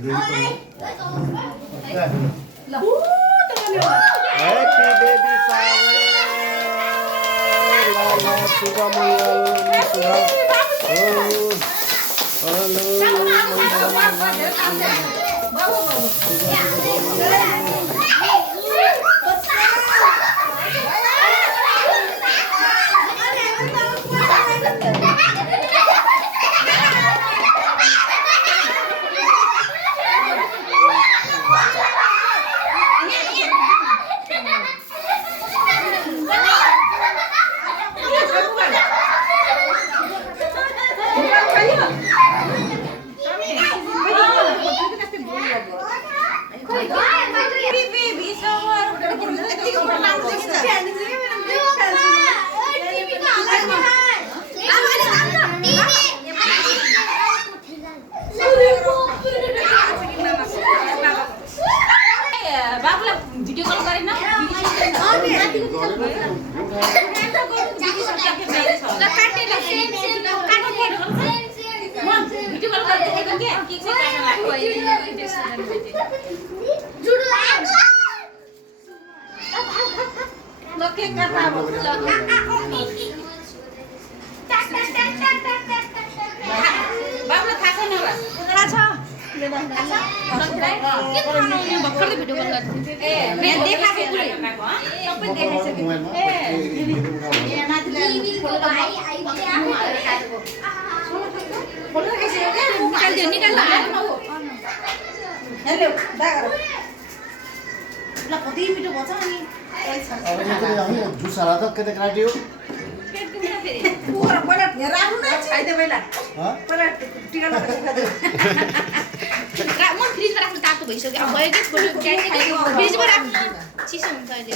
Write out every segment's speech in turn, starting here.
Happy baby shower. Lala suka mangal suka. Video कल गरेन भर्खर भिडियो कल गर्थे देखाएको सबै देखाइसके म फ्रिजमा राख्नु तातो भइसक्यो अब भयो कि फ्रिजमा राख्नु चिसो हुन्छ अहिले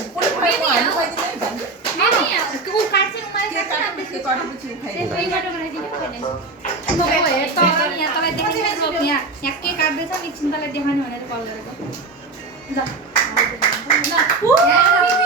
यहाँ के काट्दैछ नि चिन्तालाई देखाउने भनेर कल गरेको ल